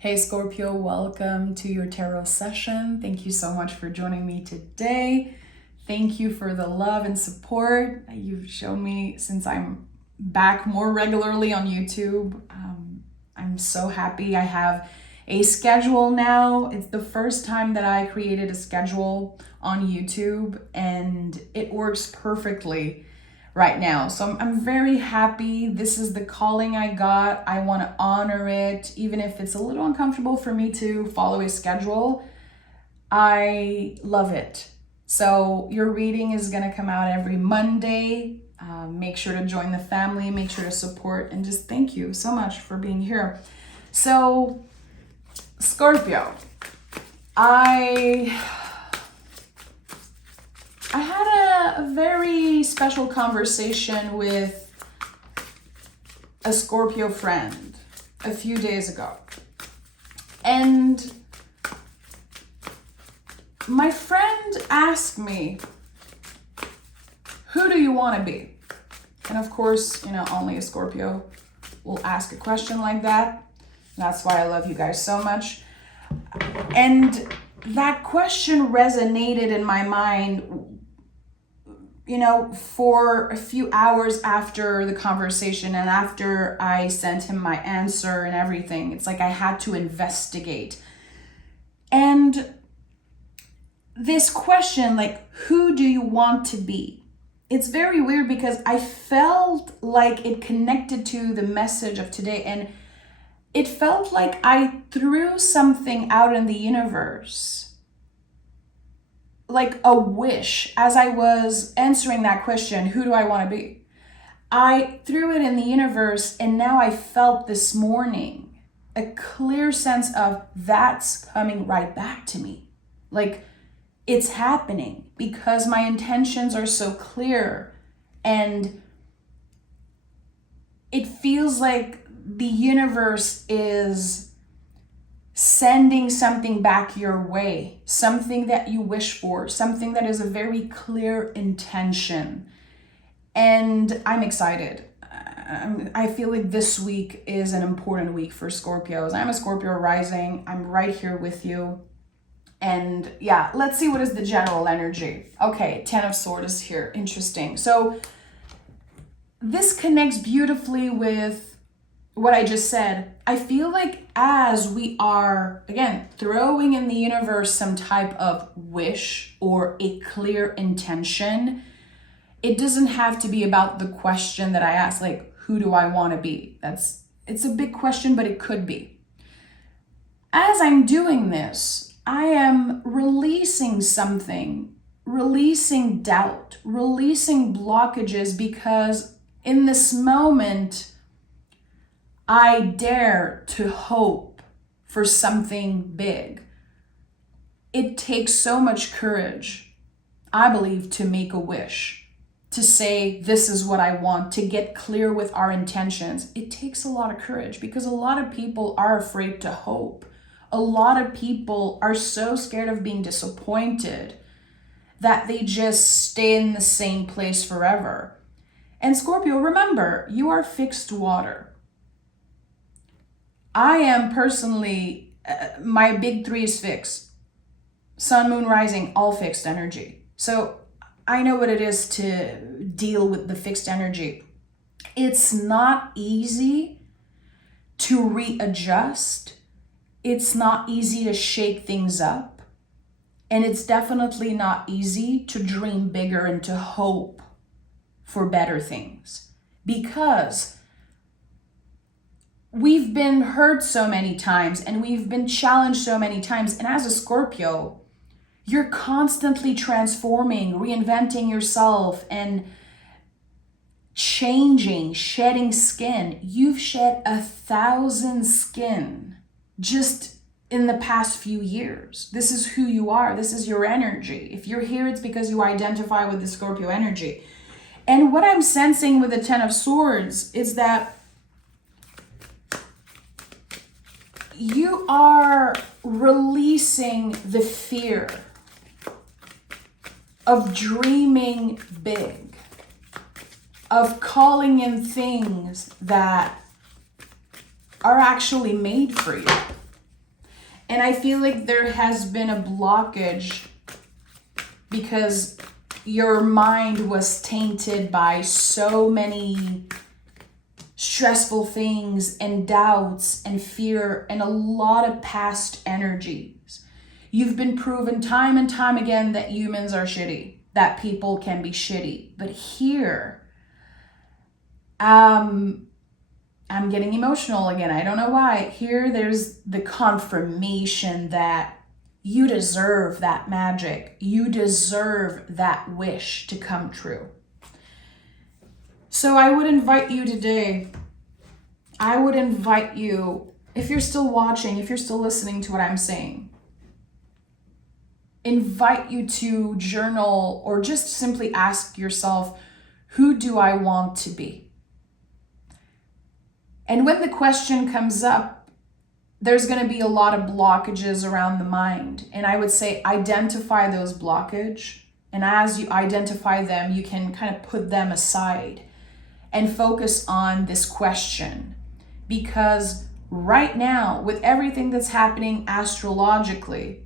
Hey Scorpio, welcome to your tarot session. Thank you so much for joining me today. Thank you for the love and support that you've shown me since I'm back more regularly on YouTube. I'm so happy I have a schedule now. It's the first time that I created a schedule on YouTube and it works perfectly right now. So I'm very happy. This is the calling I got. I want to honor it, even if it's a little uncomfortable for me to follow a schedule. I love it. So your reading is going to come out every Monday. Make sure to join the family, make sure to support, and just thank you so much for being here. So, Scorpio, I had a very special conversation with a Scorpio friend a few days ago. And my friend asked me, who do you want to be? And of course, only a Scorpio will ask a question like that. That's why I love you guys so much. And that question resonated in my mind for a few hours after the conversation and after I sent him my answer and everything. It's like I had to investigate. And this question, like, who do you want to be? It's very weird because I felt like it connected to the message of today, and it felt like I threw something out in the universe, like a wish, as I was answering that question, who do I want to be? I threw it in the universe, and now I felt this morning a clear sense of that's coming right back to me. Like, it's happening because my intentions are so clear, and it feels like the universe is sending something back your way, something that you wish for, something that is a very clear intention. And I'm excited. I feel like this week is an important week for Scorpios. I'm a Scorpio rising. I'm right here with you. And yeah, let's see what is the general energy. Okay, 10 of Swords is here. Interesting. So this connects beautifully with what I just said. I feel like as we are, again, throwing in the universe some type of wish or a clear intention, it doesn't have to be about the question that I asked, like, who do I want to be? It's a big question, but it could be. As I'm doing this, I am releasing something, releasing doubt, releasing blockages, because in this moment, I dare to hope for something big. It takes so much courage, I believe, to make a wish, to say, this is what I want, to get clear with our intentions. It takes a lot of courage because a lot of people are afraid to hope. A lot of people are so scared of being disappointed that they just stay in the same place forever. And Scorpio, remember, you are fixed water. I am personally, my big three is fixed. Sun, moon, rising, all fixed energy. So I know what it is to deal with the fixed energy. It's not easy to readjust. It's not easy to shake things up. And it's definitely not easy to dream bigger and to hope for better things, because we've been hurt so many times and we've been challenged so many times. And as a Scorpio, you're constantly transforming, reinventing yourself and changing, shedding skin. You've shed 1,000 skin just in the past few years. This is who you are. This is your energy. If you're here, it's because you identify with the Scorpio energy. And what I'm sensing with the 10 of Swords is that you are releasing the fear of dreaming big, of calling in things that are actually made for you. And I feel like there has been a blockage because your mind was tainted by so many stressful things and doubts and fear and a lot of past energies. You've been proven time and time again that humans are shitty, that people can be shitty. But here, I'm getting emotional again. I don't know why. Here, there's the confirmation that you deserve that magic. You deserve that wish to come true. So I would invite you today, if you're still watching, if you're still listening to what I'm saying, invite you to journal or just simply ask yourself, who do I want to be? And when the question comes up, there's going to be a lot of blockages around the mind. And I would say identify those blockages. And as you identify them, you can kind of put them aside and focus on this question. Because right now, with everything that's happening astrologically,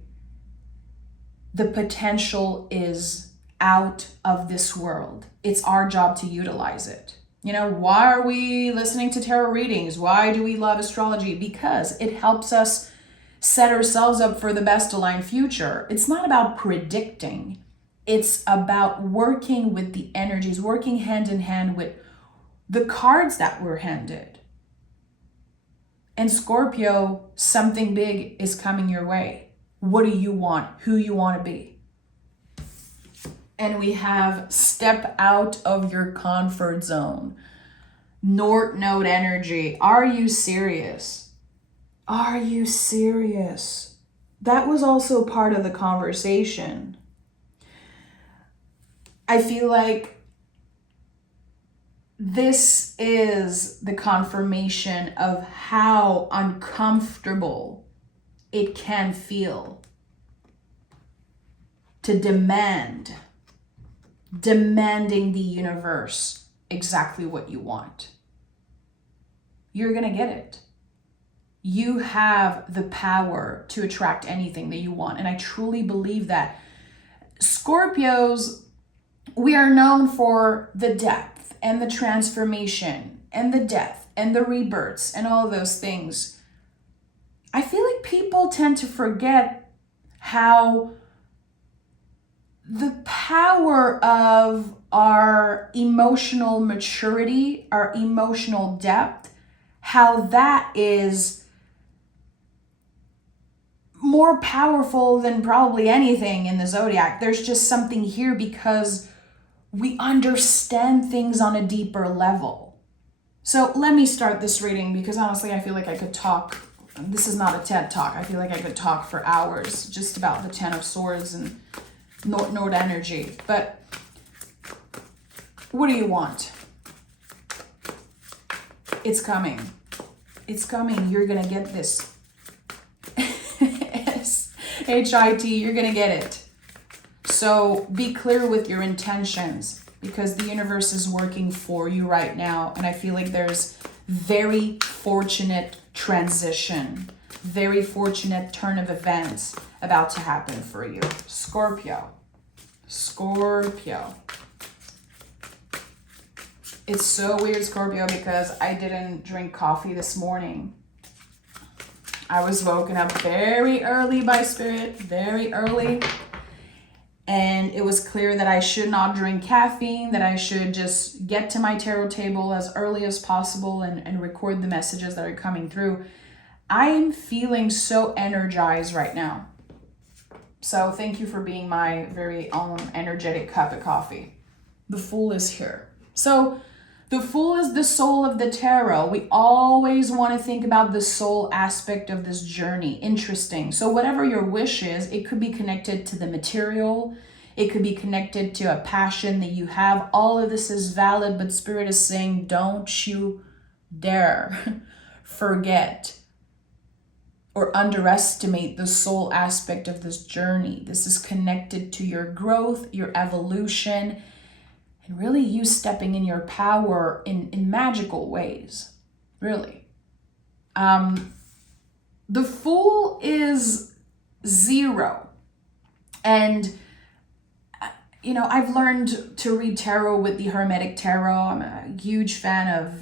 the potential is out of this world. It's our job to utilize it. You know, why are we listening to tarot readings? Why do we love astrology? Because it helps us set ourselves up for the best aligned future. It's not about predicting. It's about working with the energies, working hand in hand with the cards that we're handed. And Scorpio, something big is coming your way. What do you want? Who you want to be? And we have step out of your comfort zone. North Node energy. Are you serious? Are you serious? That was also part of the conversation. I feel like this is the confirmation of how uncomfortable it can feel to demanding the universe exactly what you want. You're going to get it. You have the power to attract anything that you want. And I truly believe that. Scorpios, we are known for the depth and the transformation and the death and the rebirths and all those things. I feel like people tend to forget how the power of our emotional maturity, our emotional depth, how that is more powerful than probably anything in the zodiac. There's just something here because we understand things on a deeper level. So let me start this reading because honestly, I feel like I could talk. This is not a TED Talk. I feel like I could talk for hours just about the Ten of Swords and North energy. But what do you want? It's coming. It's coming. You're going to get this. S-H-I-T. You're going to get it. So be clear with your intentions because the universe is working for you right now. And I feel like there's very fortunate transition, very fortunate turn of events about to happen for you. Scorpio. It's so weird, Scorpio, because I didn't drink coffee this morning. I was woken up very early by Spirit, very early. And it was clear that I should not drink caffeine, that I should just get to my tarot table as early as possible and record the messages that are coming through. I'm feeling so energized right now. So thank you for being my very own energetic cup of coffee. The Fool is here. So the Fool is the soul of the tarot. We always want to think about the soul aspect of this journey. Interesting. So whatever your wish is, it could be connected to the material. It could be connected to a passion that you have. All of this is valid, but Spirit is saying, don't you dare forget or underestimate the soul aspect of this journey. This is connected to your growth, your evolution, and really you stepping in your power in magical ways, really. The Fool is 0. And, I've learned to read tarot with the Hermetic Tarot. I'm a huge fan of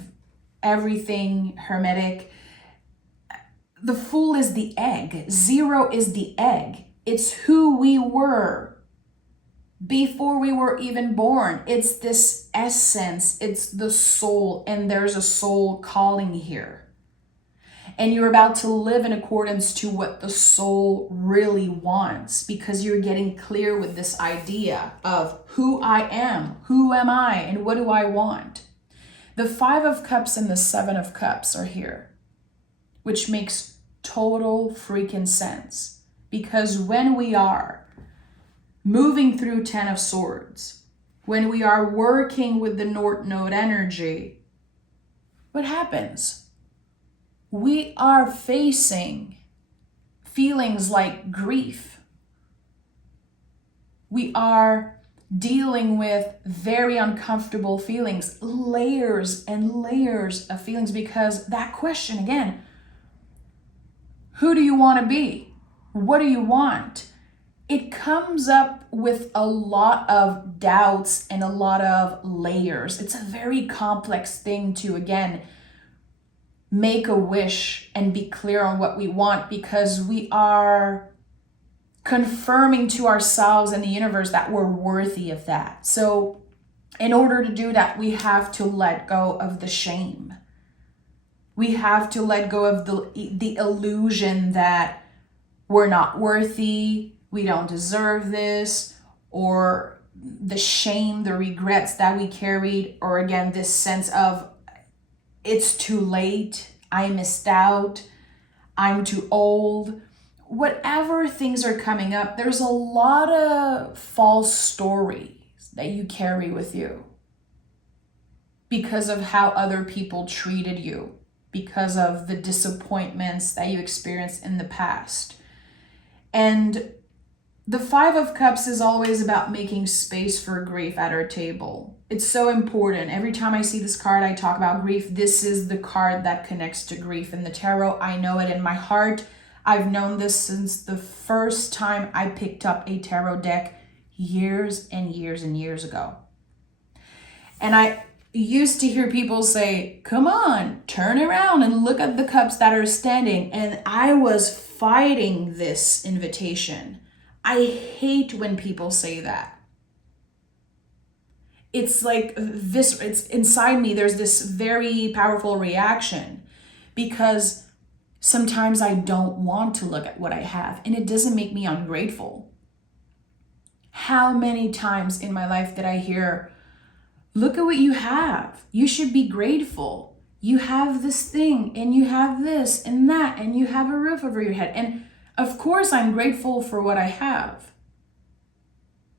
everything Hermetic. The Fool is the egg. 0 is the egg. It's who we were before we were even born. It's this essence. It's the soul. And there's a soul calling here. And you're about to live in accordance to what the soul really wants, because you're getting clear with this idea of who I am, who am I, and what do I want. The 5 of Cups and the 7 of Cups are here, which makes total freaking sense. Because when we are moving through 10 of Swords, when we are working with the North Node energy, what happens? We are facing feelings like grief. We are dealing with very uncomfortable feelings, layers and layers of feelings, because that question again, who do you want to be? What do you want? It comes up with a lot of doubts and a lot of layers. It's a very complex thing to, again, make a wish and be clear on what we want, because we are confirming to ourselves and the universe that we're worthy of that. So in order to do that, we have to let go of the shame. We have to let go of the illusion that we're not worthy, we don't deserve this, or the shame, the regrets that we carried, or again, this sense of it's too late, I missed out, I'm too old. Whatever things are coming up, there's a lot of false stories that you carry with you because of how other people treated you, because of the disappointments that you experienced in the past. And the 5 of Cups is always about making space for grief at our table. It's so important. Every time I see this card, I talk about grief. This is the card that connects to grief in the tarot. I know it in my heart. I've known this since the first time I picked up a tarot deck years and years and years ago. And I used to hear people say, come on, turn around and look at the cups that are standing. And I was fighting this invitation. I hate when people say that. It's like it's inside me. There's this very powerful reaction, because sometimes I don't want to look at what I have, and it doesn't make me ungrateful. How many times in my life did I hear, look at what you have. You should be grateful. You have this thing, and you have this and that, and you have a roof over your head. And of course, I'm grateful for what I have.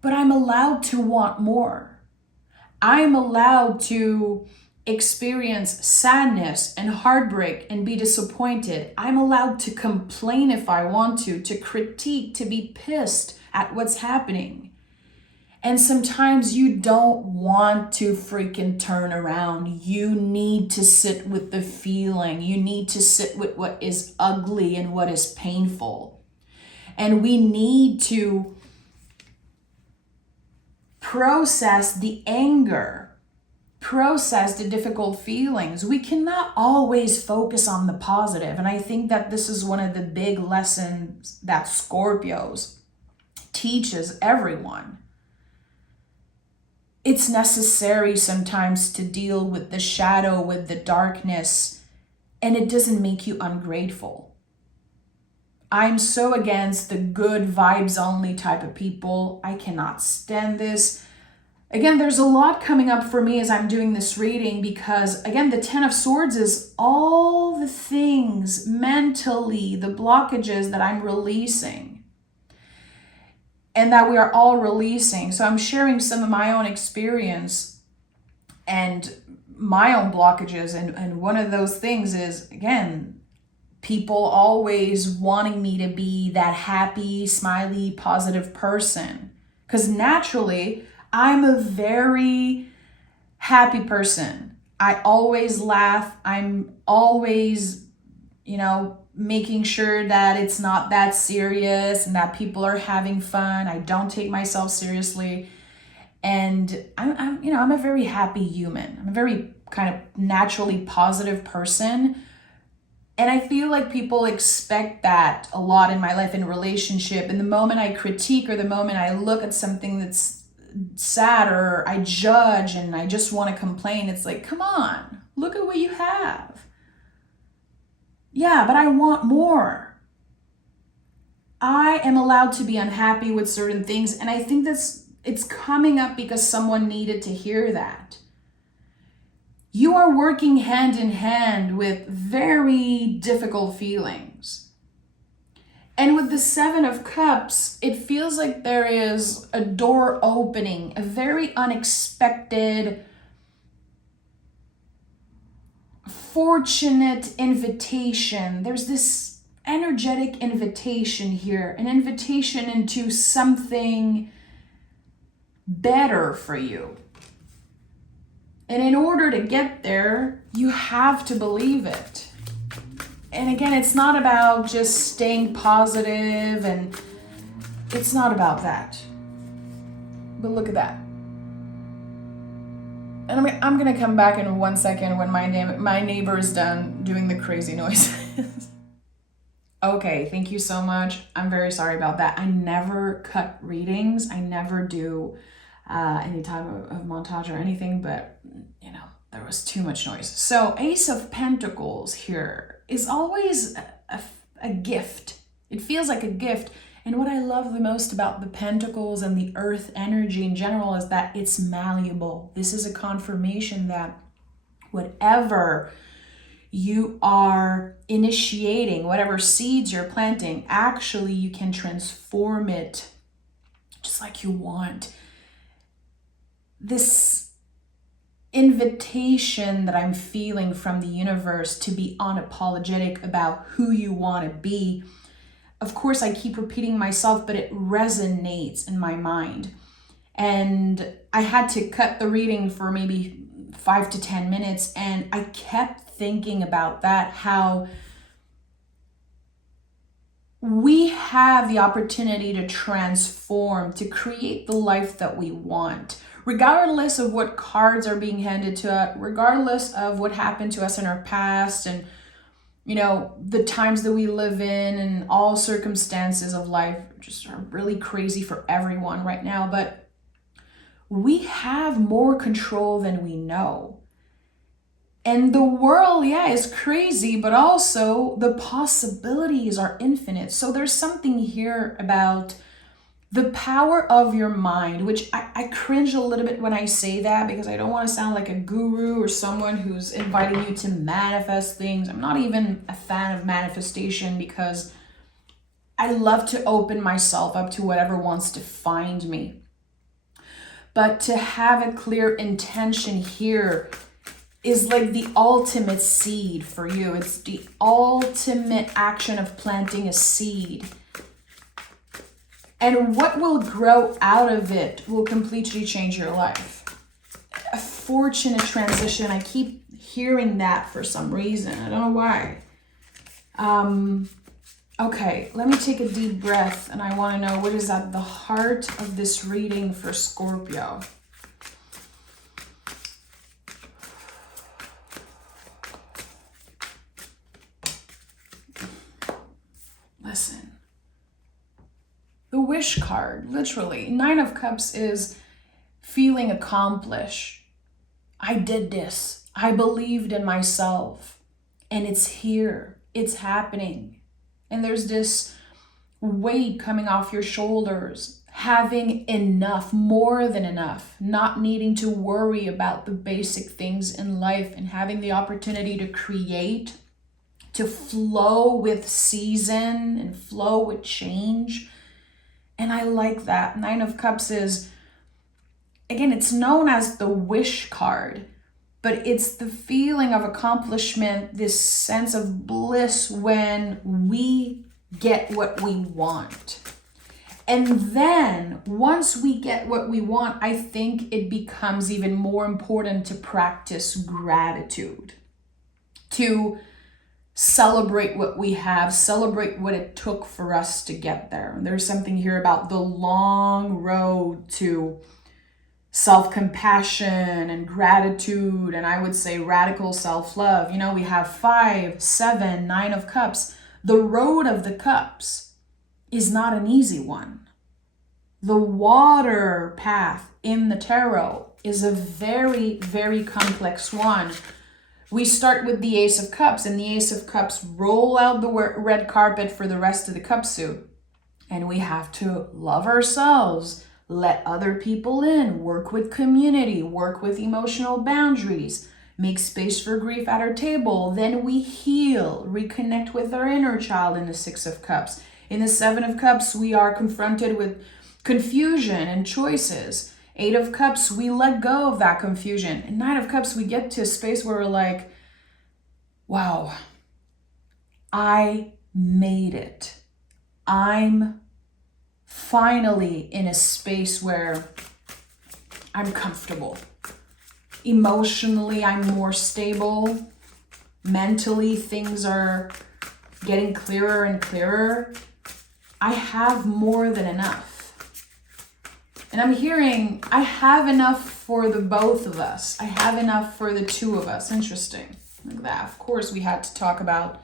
But I'm allowed to want more. I'm allowed to experience sadness and heartbreak and be disappointed. I'm allowed to complain if I want to critique, to be pissed at what's happening. And sometimes you don't want to freaking turn around. You need to sit with the feeling. You need to sit with what is ugly and what is painful. And we need to process the anger, process the difficult feelings. We cannot always focus on the positive. And I think that this is one of the big lessons that Scorpios teaches everyone. It's necessary sometimes to deal with the shadow, with the darkness, and it doesn't make you ungrateful. I'm so against the good vibes only type of people. I cannot stand this. Again, there's a lot coming up for me as I'm doing this reading, because again, the 10 of Swords is all the things mentally, the blockages that I'm releasing and that we are all releasing. So I'm sharing some of my own experience and my own blockages. And one of those things is, again, people always wanting me to be that happy, smiley, positive person. Because naturally, I'm a very happy person. I always laugh. I'm always, making sure that it's not that serious and that people are having fun. I don't take myself seriously. And I'm a very happy human. I'm a very kind of naturally positive person. And I feel like people expect that a lot in my life, in relationship. And the moment I critique or the moment I look at something that's sad or I judge and I just want to complain, it's like, come on, look at what you have. Yeah, but I want more. I am allowed to be unhappy with certain things. And I think it's coming up because someone needed to hear that. You are working hand in hand with very difficult feelings. And with the Seven of Cups, it feels like there is a door opening, a very unexpected, fortunate invitation. There's this energetic invitation here, an invitation into something better for you. And in order to get there, you have to believe it. And again, it's not about just staying positive, and it's not about that. But look at that. And I'm going to come back in 1 second when my neighbor is done doing the crazy noises. Okay, thank you so much. I'm very sorry about that. I never cut readings. I never do any type of montage or anything, but there was too much noise. So Ace of Pentacles here is always a gift. It feels like a gift. And what I love the most about the Pentacles and the Earth energy in general is that it's malleable. This is a confirmation that whatever you are initiating, whatever seeds you're planting, actually you can transform it just like you want. This invitation that I'm feeling from the universe to be unapologetic about who you want to be. Of course, I keep repeating myself, but it resonates in my mind. And I had to cut the reading for maybe 5 to 10 minutes. And I kept thinking about that, how we have the opportunity to transform, to create the life that we want, regardless of what cards are being handed to us, regardless of what happened to us in our past and, the times that we live in and all circumstances of life just are really crazy for everyone right now. But we have more control than we know. And the world, is crazy, but also the possibilities are infinite. So there's something here about the power of your mind, which I cringe a little bit when I say that because I don't want to sound like a guru or someone who's inviting you to manifest things. I'm not even a fan of manifestation because I love to open myself up to whatever wants to find me. But to have a clear intention here is like the ultimate seed for you. It's the ultimate action of planting a seed. And what will grow out of it will completely change your life. A fortunate transition. I keep hearing that for some reason. I don't know why. Okay, let me take a deep breath. And I want to know what is at the heart of this reading for Scorpio. Listen. The wish card, literally. 9 of Cups is feeling accomplished. I did this. I believed in myself. And it's here. It's happening. And there's this weight coming off your shoulders. Having enough, more than enough. Not needing to worry about the basic things in life. And having the opportunity to create. To flow with season and flow with change. And I like that. 9 of Cups is, again, it's known as the wish card, but it's the feeling of accomplishment, this sense of bliss when we get what we want. And then once we get what we want, I think it becomes even more important to practice gratitude, to celebrate what we have, celebrate what it took for us to get there. There's something here about the long road to self-compassion and gratitude, and I would say radical self-love. You know, we have 5, 7, 9 of cups. The road of the cups is not an easy one. The water path in the tarot is a very, very complex one. We start with the Ace of Cups, and the Ace of Cups roll out the red carpet for the rest of the cup suit. And we have to love ourselves, let other people in, work with community, work with emotional boundaries, make space for grief at our table. Then we heal, reconnect with our inner child in the 6 of Cups. In the 7 of Cups, we are confronted with confusion and choices. 8 of Cups, we let go of that confusion. In 9 of Cups, we get to a space where we're like, wow, I made it. I'm finally in a space where I'm comfortable. Emotionally, I'm more stable. Mentally, things are getting clearer and clearer. I have more than enough. And I'm hearing, I have enough for the both of us. I have enough for the two of us. Interesting. Look at that. Of course, we had to talk about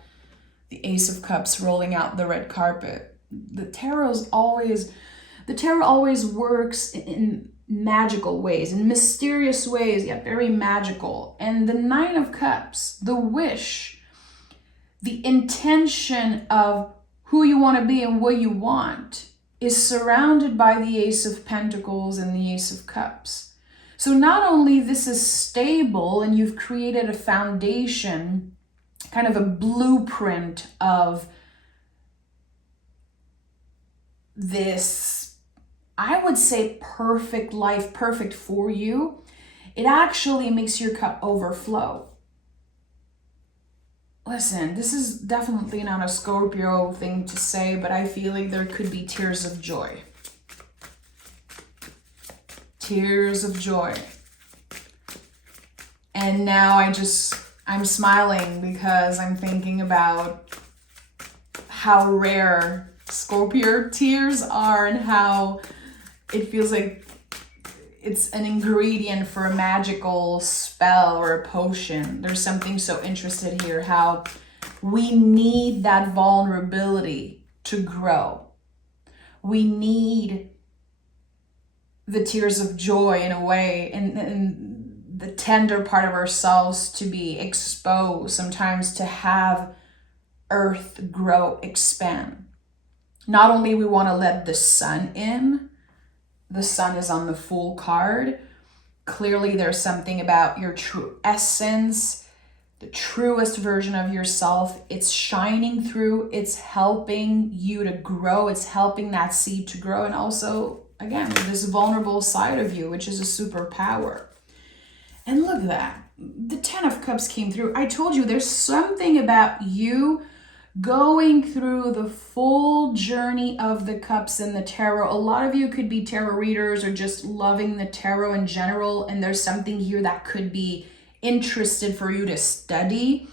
the Ace of Cups rolling out the red carpet. The tarot always works in magical ways, in mysterious ways, yet very magical. And the 9 of Cups, the wish, the intention of who you want to be and what you want, is surrounded by the Ace of Pentacles and the Ace of Cups. So not only this is stable and you've created a foundation, kind of a blueprint of this, I would say, perfect life, perfect for you, it actually makes your cup overflow. Listen, this is definitely not a Scorpio thing to say, but I feel like there could be tears of joy. Tears of joy. And now I'm smiling because I'm thinking about how rare Scorpio tears are and how it feels like it's an ingredient for a magical spell or a potion. There's something so interested here, how we need that vulnerability to grow. We need the tears of joy in a way, and the tender part of ourselves to be exposed, sometimes to have earth grow, expand. Not only we want to let the sun in, the sun is on the Fool card. Clearly there's something about your true essence, the truest version of yourself. It's shining through, it's helping you to grow, it's helping that seed to grow. And also, again, this vulnerable side of you, which is a superpower. And look at that. The 10 of Cups came through. I told you there's something about you going through the full journey of the cups in the tarot. A lot of you could be tarot readers or just loving the tarot in general, and there's something here that could be interested for you to study,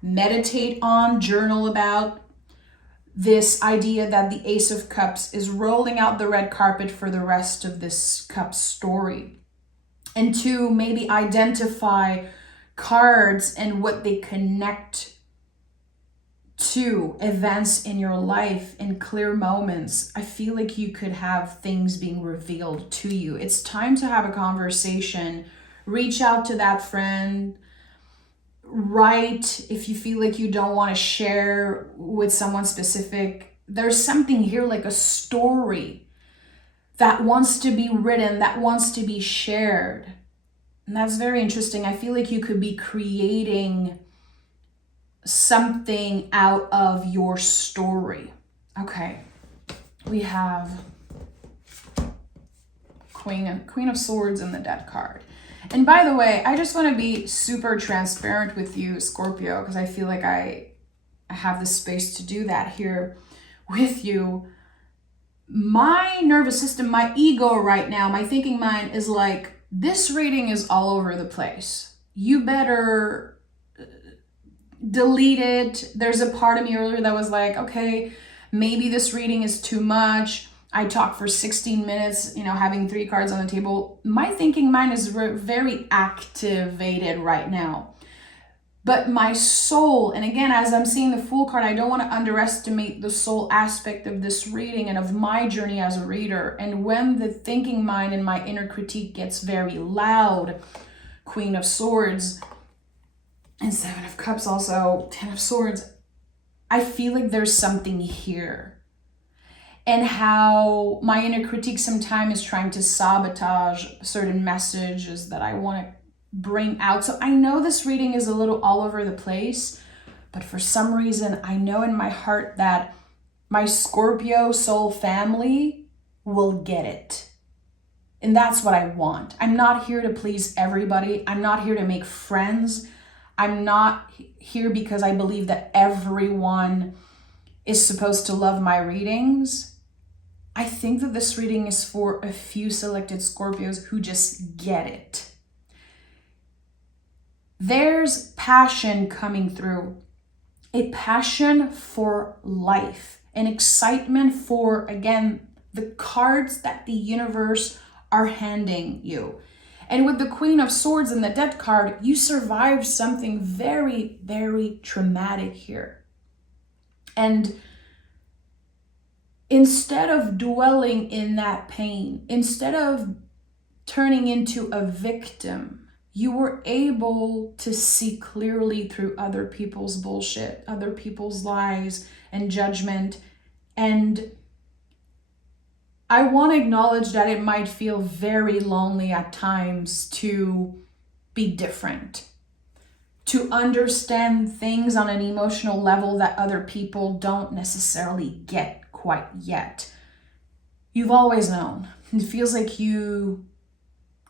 meditate on, journal about. This idea that the Ace of Cups is rolling out the red carpet for the rest of this cup story. And to maybe identify cards and what they connect to events in your life in clear moments. I feel like you could have things being revealed to you. It's time to have a conversation. Reach out to that friend. Write if you feel like you don't want to share with someone specific. There's something here like a story that wants to be written, that wants to be shared. And that's very interesting. I feel like you could be creating something out of your story. Okay, we have Queen of Swords in the Death card. And by the way, I just want to be super transparent with you, Scorpio, because I feel like I have the space to do that here with you. My nervous system, my ego right now, my thinking mind is like, this reading is all over the place. You better delete it. There's a part of me earlier that was like, okay, maybe this reading is too much. I talked for 16 minutes, having 3 cards on the table. My thinking mind is very activated right now. But my soul, and again, as I'm seeing the Fool card, I don't want to underestimate the soul aspect of this reading and of my journey as a reader. And when the thinking mind and my inner critique gets very loud, Queen of Swords and 7 of Cups also, 10 of Swords, I feel like there's something here. And how my inner critique sometimes is trying to sabotage certain messages that I want to bring out. So I know this reading is a little all over the place, but for some reason, I know in my heart that my Scorpio soul family will get it. And that's what I want. I'm not here to please everybody. I'm not here to make friends. I'm not here because I believe that everyone is supposed to love my readings. I think that this reading is for a few selected Scorpios who just get it. There's passion coming through, a passion for life, an excitement for, again, the cards that the universe are handing you. And with the Queen of Swords and the Death card, you survived something very, very traumatic here. And instead of dwelling in that pain, instead of turning into a victim, you were able to see clearly through other people's bullshit, other people's lies and judgment. And I want to acknowledge that it might feel very lonely at times to be different, to understand things on an emotional level that other people don't necessarily get quite yet. You've always known. It feels like you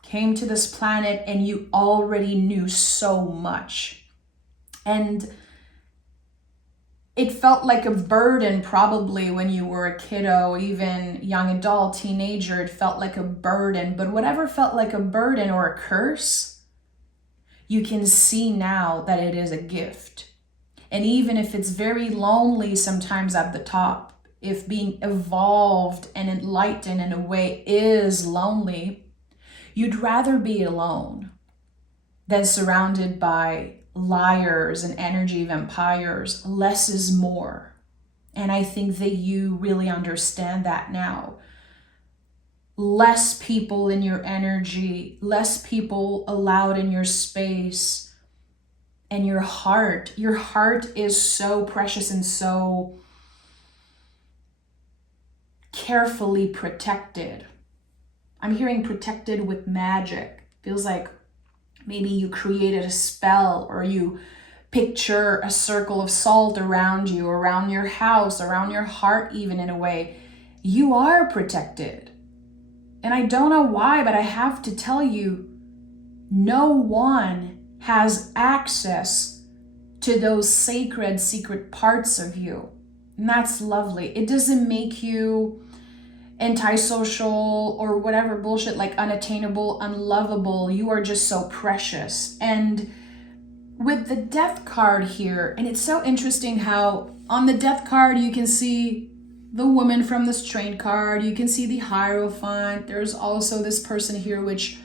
came to this planet and you already knew so much. And it felt like a burden probably when you were a kiddo, even young adult, teenager, it felt like a burden. But whatever felt like a burden or a curse, you can see now that it is a gift. And even if it's very lonely sometimes at the top, if being evolved and enlightened in a way is lonely, you'd rather be alone than surrounded by liars and energy vampires. Less is more. And I think that you really understand that now. Less people in your energy, less people allowed in your space, and your heart is so precious and so carefully protected. I'm hearing protected with magic. Feels like maybe you created a spell, or you picture a circle of salt around you, around your house, around your heart, even in a way. You are protected. And I don't know why, but I have to tell you, no one has access to those sacred, secret parts of you. And that's lovely. It doesn't make you antisocial or whatever bullshit, like unattainable, unlovable. You are just so precious. And with the Death card here, and it's so interesting how on the Death card you can see the woman from the Strength card, you can see the Hierophant. There's also this person here, which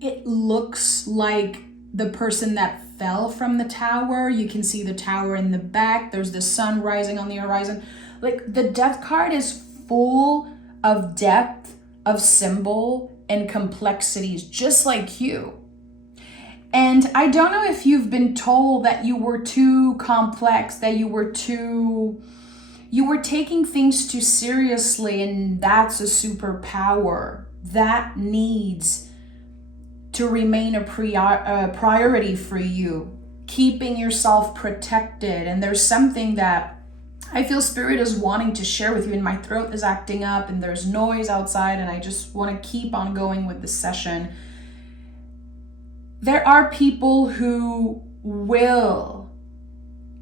it looks like the person that fell from the tower. You can see the tower in the back. There's the sun rising on the horizon. Like, the Death card is full of depth, of symbol, and complexities, just like you. And I don't know if you've been told that you were too complex, that you were taking things too seriously, and that's a superpower. That needs to remain a priority for you, keeping yourself protected. And there's something that I feel Spirit is wanting to share with you, and my throat is acting up and there's noise outside, and I just want to keep on going with the session. There are people who will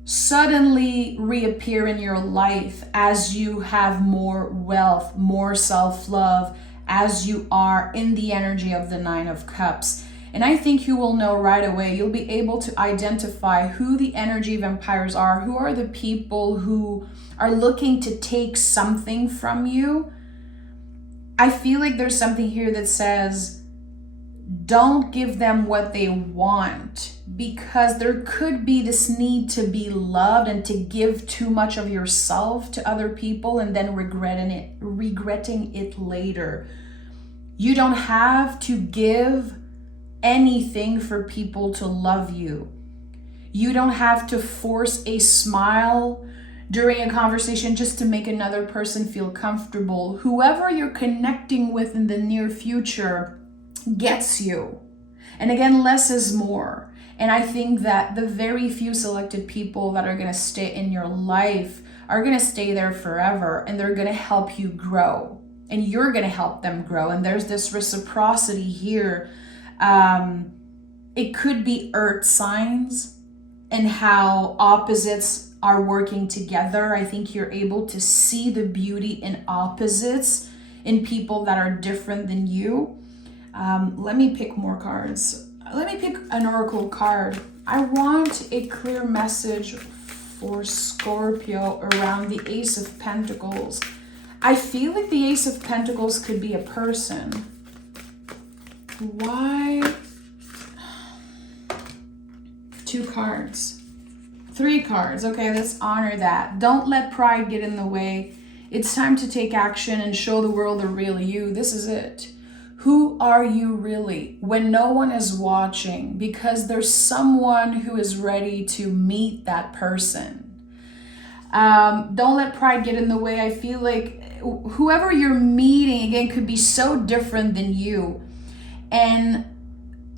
suddenly reappear in your life as you have more wealth, more self-love, as you are in the energy of the Nine of Cups. And I think you will know right away. You'll be able to identify who the energy vampires are, who are the people who are looking to take something from you. I feel like there's something here that says, don't give them what they want, because there could be this need to be loved and to give too much of yourself to other people and then regretting it later. You don't have to give anything for people to love you. You don't have to force a smile during a conversation just to make another person feel comfortable. Whoever you're connecting with in the near future gets you. And again, less is more. And I think that the very few selected people that are going to stay in your life are going to stay there forever, and they're going to help you grow, and you're going to help them grow. And there's this reciprocity here. It could be earth signs and how opposites are working together. I think you're able to see the beauty in opposites, in people that are different than you. Let me pick more cards. Let me pick an oracle card. I want a clear message for Scorpio around the Ace of Pentacles. I feel like the Ace of Pentacles could be a person. Why? 2 cards. 3 cards. Okay, let's honor that. Don't let pride get in the way. It's time to take action and show the world the real you. This is it. Who are you really when no one is watching? Because there's someone who is ready to meet that person. Don't let pride get in the way. I feel like whoever you're meeting, again, could be so different than you. And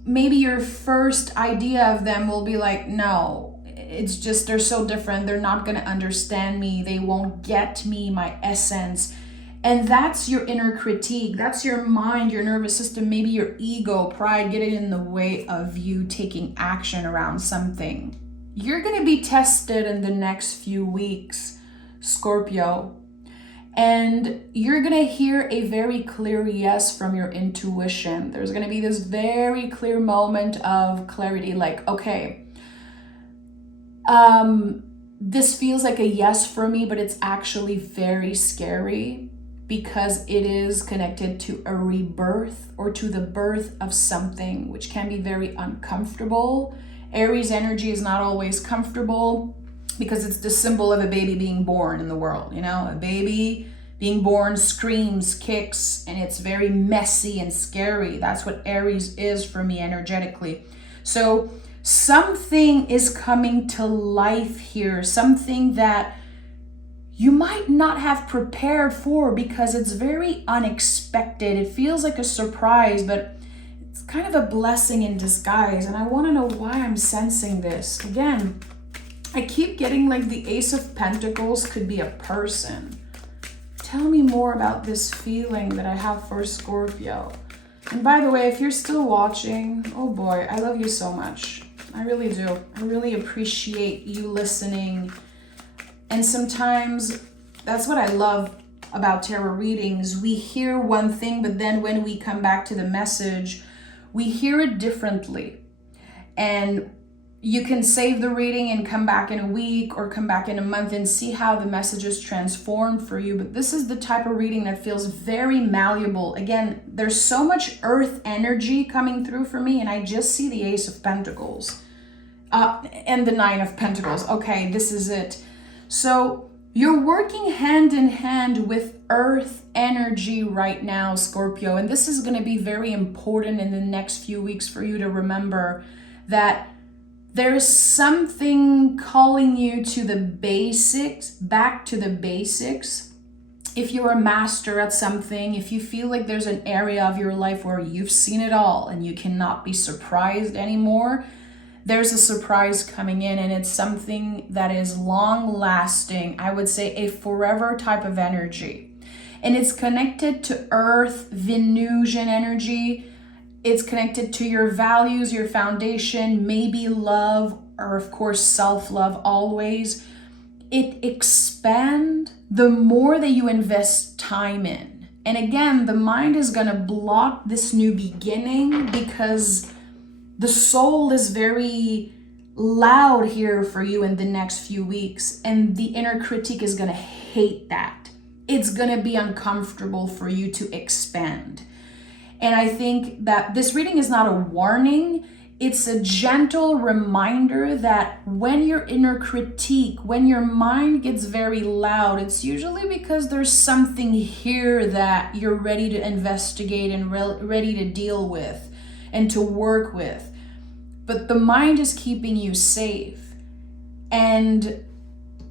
maybe your first idea of them will be like, no, it's just they're so different. They're not going to understand me. They won't get me, my essence. And that's your inner critique. That's your mind, your nervous system, maybe your ego, pride getting in the way of you taking action around something. You're going to be tested in the next few weeks, Scorpio. And you're going to hear a very clear yes from your intuition. There's going to be this very clear moment of clarity, like, okay, this feels like a yes for me, but it's actually very scary, because it is connected to a rebirth or to the birth of something, which can be very uncomfortable. Aries energy is not always comfortable because it's the symbol of a baby being born in the world. You know, a baby being born screams, kicks, and it's very messy and scary. That's what Aries is for me energetically. So something is coming to life here, something that you might not have prepared for because it's very unexpected. It feels like a surprise, but it's kind of a blessing in disguise. And I want to know why I'm sensing this. Again, I keep getting like the Ace of Pentacles could be a person. Tell me more about this feeling that I have for Scorpio. And by the way, if you're still watching, oh boy, I love you so much. I really do. I really appreciate you listening. And sometimes that's what I love about tarot readings. We hear one thing, but then when we come back to the message, we hear it differently. And you can save the reading and come back in a week or come back in a month and see how the message is transformed for you. But this is the type of reading that feels very malleable. Again, there's so much earth energy coming through for me, and I just see the Ace of Pentacles and the 9 of Pentacles. Okay, this is it. So you're working hand in hand with earth energy right now, Scorpio. And this is going to be very important in the next few weeks for you to remember that there's something calling you to the basics, back to the basics. If you're a master at something, if you feel like there's an area of your life where you've seen it all and you cannot be surprised anymore, there's a surprise coming in, and it's something that is long lasting. I would say a forever type of energy. And it's connected to earth, Venusian energy. It's connected to your values, your foundation, maybe love, or of course self-love always. It expands the more that you invest time in. And again, the mind is going to block this new beginning because The soul is very loud here for you in the next few weeks, and the inner critique is going to hate that. It's going to be uncomfortable for you to expand. And I think that this reading is not a warning. It's a gentle reminder that when your inner critique, when your mind gets very loud, it's usually because there's something here that you're ready to investigate and ready to deal with and to work with. But the mind is keeping you safe. And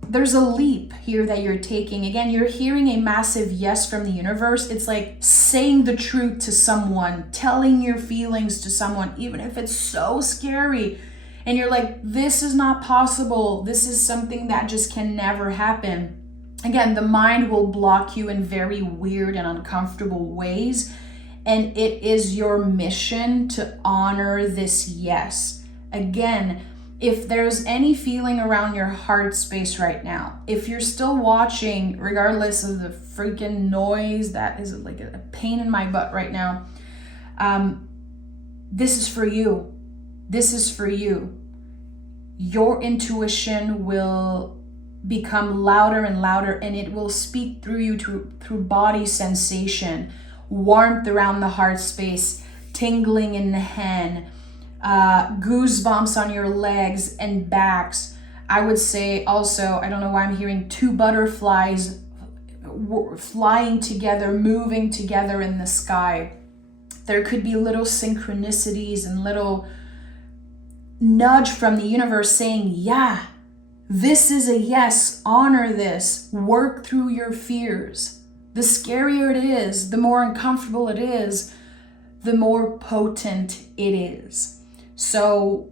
there's a leap here that you're taking. Again, you're hearing a massive yes from the universe. It's like saying the truth to someone, telling your feelings to someone, even if it's so scary. And you're like, this is not possible. This is something that just can never happen. Again, the mind will block you in very weird and uncomfortable ways. And it is your mission to honor this yes. Again, if there's any feeling around your heart space right now, if you're still watching, regardless of the freaking noise that is like a pain in my butt right now, this is for you. This is for you. Your intuition will become louder and louder, and it will speak through you through body sensation, warmth around the heart space, tingling in the hand, goosebumps on your legs and backs. I would say also, I don't know why I'm hearing 2 butterflies flying together, moving together in the sky. There could be little synchronicities and little nudge from the universe saying, yeah, this is a yes, honor this, work through your fears. The scarier it is, the more uncomfortable it is, the more potent it is. So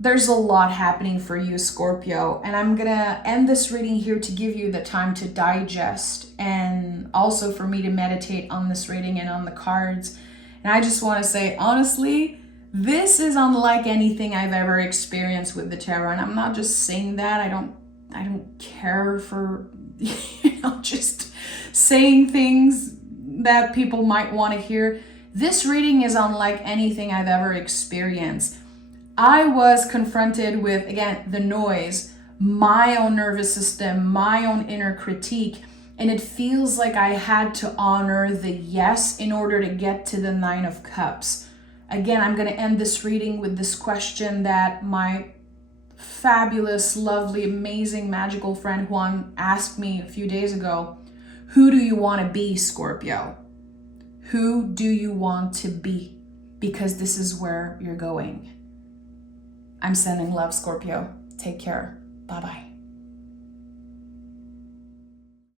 there's a lot happening for you, Scorpio, and I'm gonna end this reading here to give you the time to digest and also for me to meditate on this reading and on the cards. And I just want to say, honestly, this is unlike anything I've ever experienced with the tarot. And I'm not just saying that. I don't care for, just saying things that people might want to hear. This reading is unlike anything I've ever experienced. I was confronted with, again, the noise, my own nervous system, my own inner critique, and it feels like I had to honor the yes in order to get to the 9 of Cups. Again, I'm going to end this reading with this question that my fabulous, lovely, amazing, magical friend Juan asked me a few days ago. Who do you want to be, Scorpio? Who do you want to be? Because this is where you're going. I'm sending love, Scorpio. Take care. Bye-bye.